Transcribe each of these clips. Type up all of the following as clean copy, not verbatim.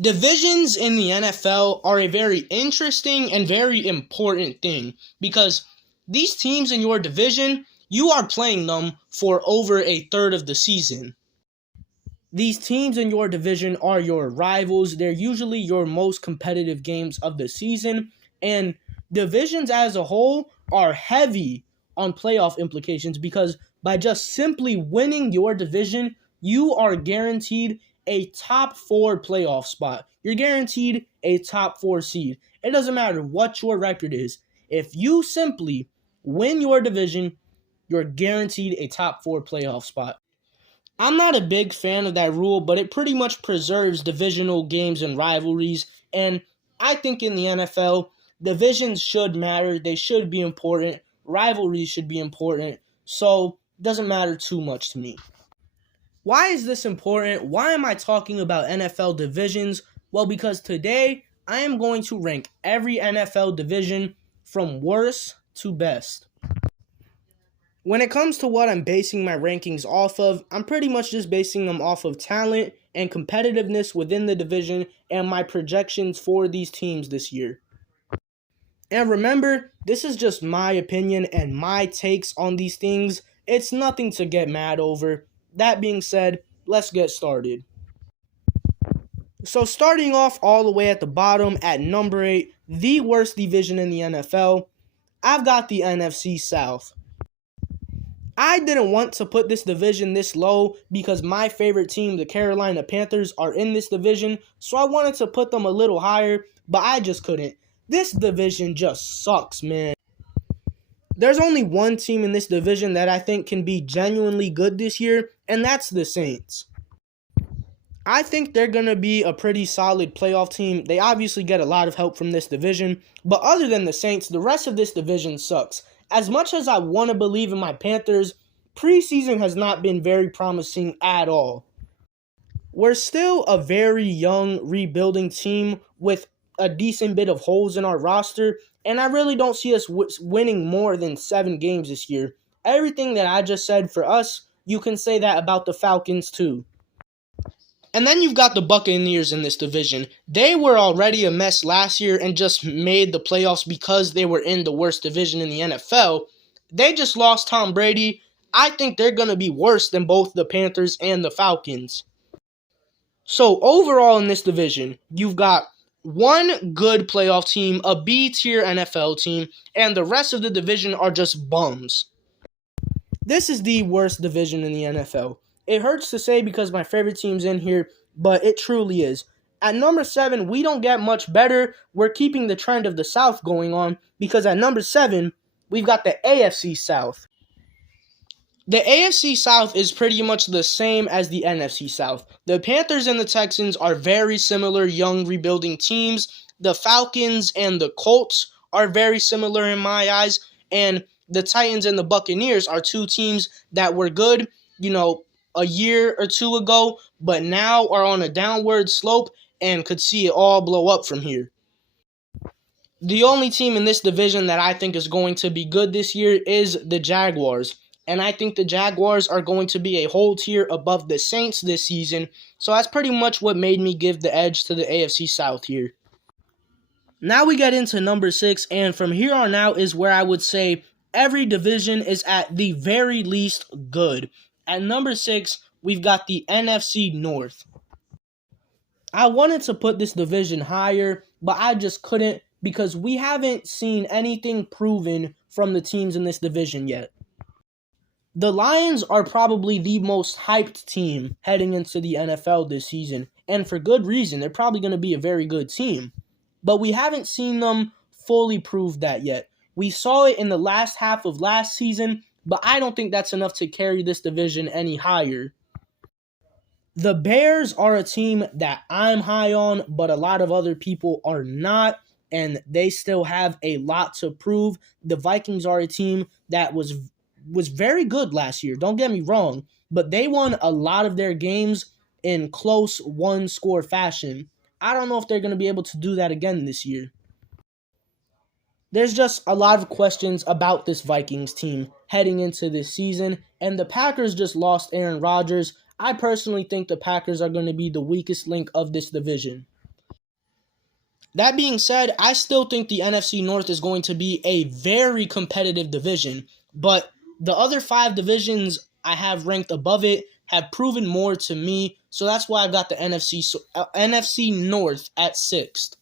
Divisions in the NFL are a very interesting and very important thing because these teams in your division, you are playing them for over a third of the season. These teams in your division are your rivals. They're usually your most competitive games of the season, and divisions as a whole are heavy on playoff implications because by just simply winning your division, you are guaranteed a top 4 playoff spot. You're guaranteed a top 4 seed. It doesn't matter what your record is. If you simply win your division, you're guaranteed a top 4 playoff spot. I'm not a big fan of that rule, but it pretty much preserves divisional games and rivalries. And I think in the NFL, divisions should matter. They should be important. Rivalries should be important. So it doesn't matter too much to me. Why is this important? Why am I talking about NFL divisions? Well, because today I am going to rank every NFL division from worst to best. When it comes to what I'm basing my rankings off of, I'm pretty much just basing them off of talent and competitiveness within the division and my projections for these teams this year. And remember, this is just my opinion and my takes on these things. It's nothing to get mad over. That being said, let's get started. So starting off all the way at the bottom at number 8, the worst division in the NFL, I've got the NFC South. I didn't want to put this division this low because my favorite team, the Carolina Panthers, are in this division, so I wanted to put them a little higher, but I just couldn't. This division just sucks, man. There's only one team in this division that I think can be genuinely good this year, and that's the Saints. I think they're going to be a pretty solid playoff team. They obviously get a lot of help from this division, but other than the Saints, the rest of this division sucks. As much as I want to believe in my Panthers, preseason has not been very promising at all. We're still a very young, rebuilding team with a decent bit of holes in our roster, and I really don't see us winning more than 7 games this year. Everything that I just said for us, you can say that about the Falcons too. And then you've got the Buccaneers in this division. They were already a mess last year and just made the playoffs because they were in the worst division in the NFL. They just lost Tom Brady. I think they're going to be worse than both the Panthers and the Falcons. So overall in this division, you've got one good playoff team, a B-tier NFL team, and the rest of the division are just bums. This is the worst division in the NFL. It hurts to say because my favorite team's in here, but it truly is. At number 7, we don't get much better. We're keeping the trend of the South going on because at number 7, we've got the AFC South. The AFC South is pretty much the same as the NFC South. The Panthers and the Texans are very similar young rebuilding teams. The Falcons and the Colts are very similar in my eyes. And the Titans and the Buccaneers are 2 teams that were good, a year or 2 ago, but now are on a downward slope and could see it all blow up from here. The only team in this division that I think is going to be good this year is the Jaguars. And I think the Jaguars are going to be a whole tier above the Saints this season. So that's pretty much what made me give the edge to the AFC South here. Now we get into number 6, and from here on out is where I would say every division is at the very least good. At number 6, we've got the NFC North. I wanted to put this division higher, but I just couldn't because we haven't seen anything proven from the teams in this division yet. The Lions are probably the most hyped team heading into the NFL this season, and for good reason. They're probably going to be a very good team, but we haven't seen them fully prove that yet. We saw it in the last half of last season, but I don't think that's enough to carry this division any higher. The Bears are a team that I'm high on, but a lot of other people are not, and they still have a lot to prove. The Vikings are a team that was very good last year, don't get me wrong, but they won a lot of their games in close one-score fashion. I don't know if they're going to be able to do that again this year. There's just a lot of questions about this Vikings team heading into this season, and the Packers just lost Aaron Rodgers. I personally think the Packers are going to be the weakest link of this division. That being said, I still think the NFC North is going to be a very competitive division, but the other 5 divisions I have ranked above it have proven more to me, so that's why I've got the NFC North at 6th.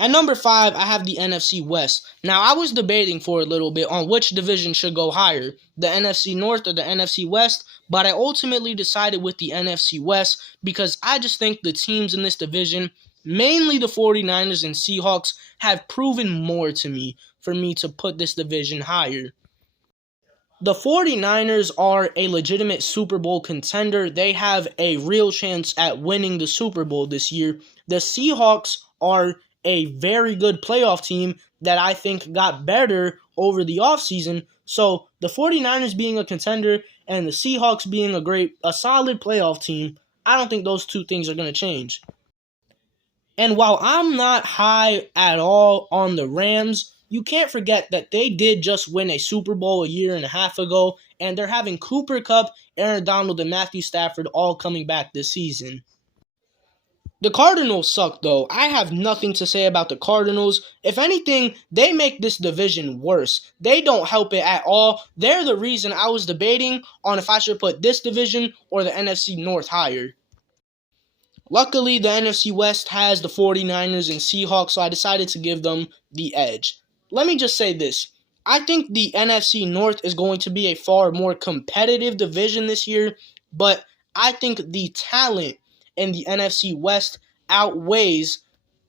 At number 5, I have the NFC West. Now, I was debating for a little bit on which division should go higher, the NFC North or the NFC West, but I ultimately decided with the NFC West because I just think the teams in this division, mainly the 49ers and Seahawks, have proven more to me for me to put this division higher. The 49ers are a legitimate Super Bowl contender. They have a real chance at winning the Super Bowl this year. The Seahawks are a very good playoff team that I think got better over the offseason. So the 49ers being a contender and the Seahawks being a solid playoff team, I don't think those two things are going to change. And while I'm not high at all on the Rams, you can't forget that they did just win a Super Bowl a year and a half ago, and they're having Cooper Kupp, Aaron Donald, and Matthew Stafford all coming back this season. The Cardinals suck, though. I have nothing to say about the Cardinals. If anything, they make this division worse. They don't help it at all. They're the reason I was debating on if I should put this division or the NFC North higher. Luckily, the NFC West has the 49ers and Seahawks, so I decided to give them the edge. Let me just say this. I think the NFC North is going to be a far more competitive division this year, but I think the talent in the NFC West outweighs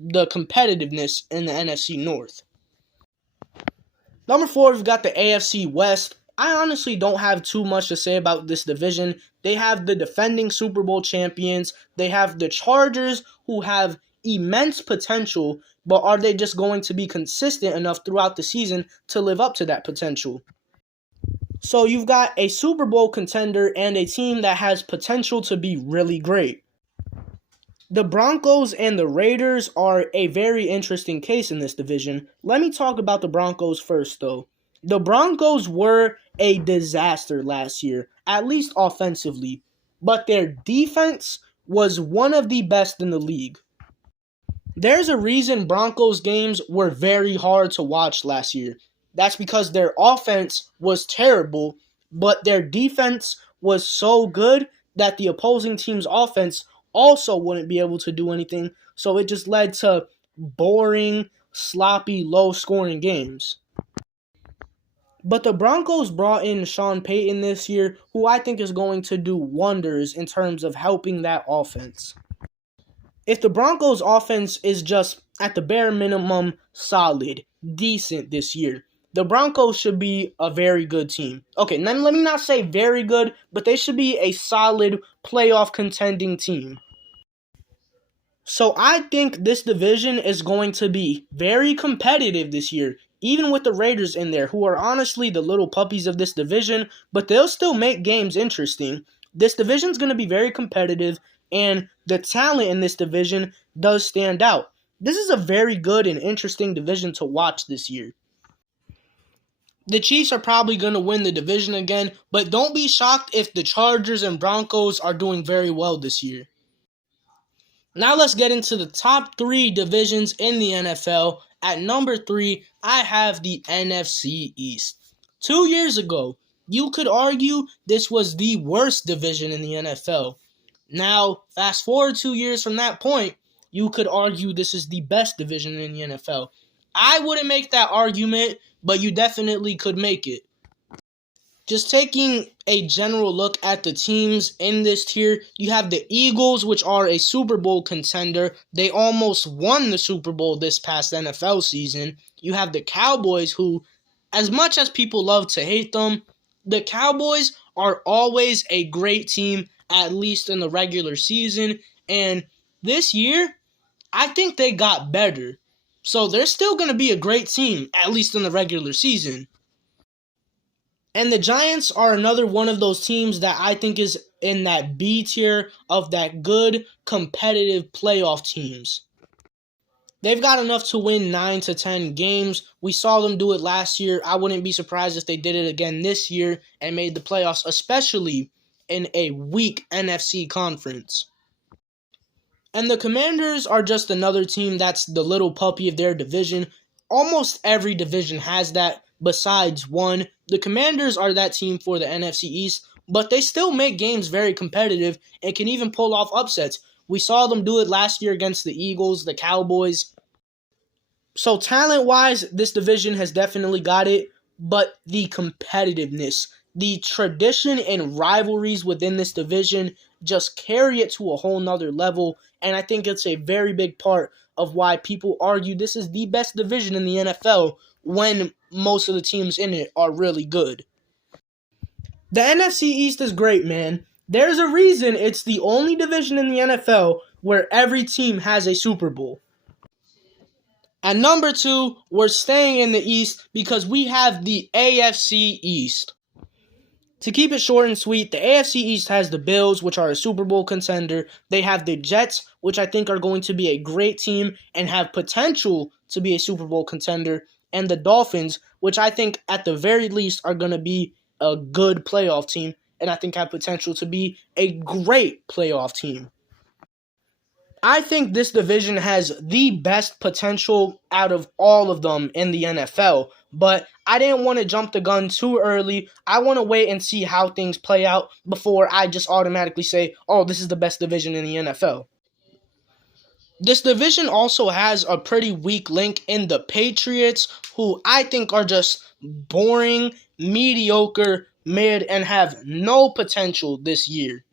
the competitiveness in the NFC North. Number 4, we've got the AFC West. I honestly don't have too much to say about this division. They have the defending Super Bowl champions. They have the Chargers, who have immense potential, but are they just going to be consistent enough throughout the season to live up to that potential? So you've got a Super Bowl contender and a team that has potential to be really great. The Broncos and the Raiders are a very interesting case in this division. Let me talk about the Broncos first, though. The Broncos were a disaster last year, at least offensively, but their defense was one of the best in the league. There's a reason Broncos games were very hard to watch last year. That's because their offense was terrible, but their defense was so good that the opposing team's offense also wouldn't be able to do anything, so it just led to boring, sloppy, low-scoring games. But the Broncos brought in Sean Payton this year, who I think is going to do wonders in terms of helping that offense. If the Broncos' offense is just, at the bare minimum, solid, decent this year, the Broncos should be a very good team. Okay, then let me not say very good, but they should be a solid playoff contending team. So I think this division is going to be very competitive this year, even with the Raiders in there, who are honestly the little puppies of this division, but they'll still make games interesting. This division's going to be very competitive, and the talent in this division does stand out. This is a very good and interesting division to watch this year. The Chiefs are probably going to win the division again, but don't be shocked if the Chargers and Broncos are doing very well this year. Now let's get into the top 3 divisions in the NFL. At number 3, I have the NFC East. 2 years ago, you could argue this was the worst division in the NFL. Now, fast forward 2 years from that point, you could argue this is the best division in the NFL. I wouldn't make that argument, but you definitely could make it. Just taking a general look at the teams in this tier, you have the Eagles, which are a Super Bowl contender. They almost won the Super Bowl this past NFL season. You have the Cowboys, who, as much as people love to hate them, the Cowboys are always a great team, at least in the regular season. And this year, I think they got better. So they're still going to be a great team, at least in the regular season. And the Giants are another one of those teams that I think is in that B tier of that good, competitive playoff teams. They've got enough to win 9 to 10 games. We saw them do it last year. I wouldn't be surprised if they did it again this year and made the playoffs, especially in a weak NFC conference. And the Commanders are just another team that's the little puppy of their division. Almost every division has that besides one. The Commanders are that team for the NFC East, but they still make games very competitive and can even pull off upsets. We saw them do it last year against the Eagles, the Cowboys. So talent-wise, this division has definitely got it, but the competitiveness, the tradition and rivalries within this division just carry it to a whole nother level, and I think it's a very big part of why people argue this is the best division in the NFL when most of the teams in it are really good. The NFC East is great, man. There's a reason it's the only division in the NFL where every team has a Super Bowl. At number 2, we're staying in the East because we have the AFC East. To keep it short and sweet, the AFC East has the Bills, which are a Super Bowl contender. They have the Jets, which I think are going to be a great team and have potential to be a Super Bowl contender. And the Dolphins, which I think at the very least are going to be a good playoff team. And I think have potential to be a great playoff team. I think this division has the best potential out of all of them in the NFL. But I didn't want to jump the gun too early. I want to wait and see how things play out before I just automatically say, oh, this is the best division in the NFL. This division also has a pretty weak link in the Patriots, who I think are just boring, mediocre, mid, and have no potential this year.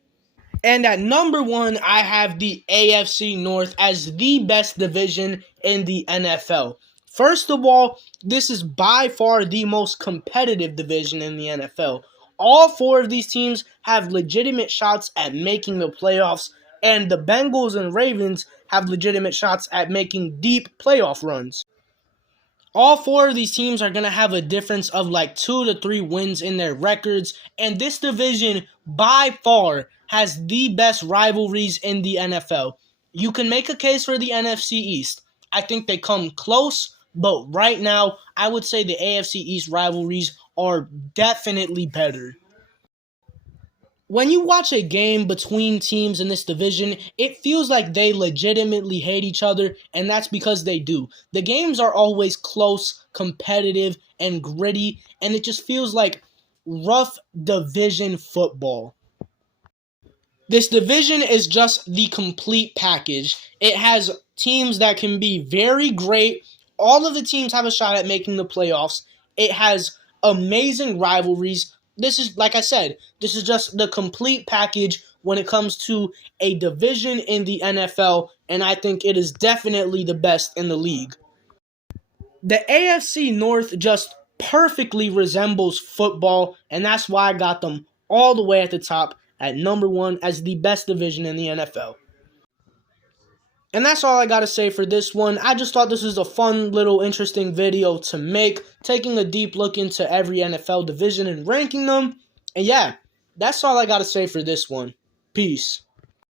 And at number 1, I have the AFC North as the best division in the NFL. First of all, this is by far the most competitive division in the NFL. All 4 of these teams have legitimate shots at making the playoffs, and the Bengals and Ravens have legitimate shots at making deep playoff runs. All 4 of these teams are going to have a difference of like 2 to 3 wins in their records, and this division by far has the best rivalries in the NFL. You can make a case for the NFC East. I think they come close, but right now, I would say the AFC East rivalries are definitely better. When you watch a game between teams in this division, it feels like they legitimately hate each other, and that's because they do. The games are always close, competitive, and gritty, and it just feels like rough division football. This division is just the complete package. It has teams that can be very great. All of the teams have a shot at making the playoffs. It has amazing rivalries. This is, like I said, this is just the complete package when it comes to a division in the NFL, and I think it is definitely the best in the league. The AFC North just perfectly resembles football, and that's why I got them all the way at the top at number 1 as the best division in the NFL. And that's all I got to say for this one. I just thought this was a fun little interesting video to make, taking a deep look into every NFL division and ranking them. And yeah, that's all I got to say for this one. Peace.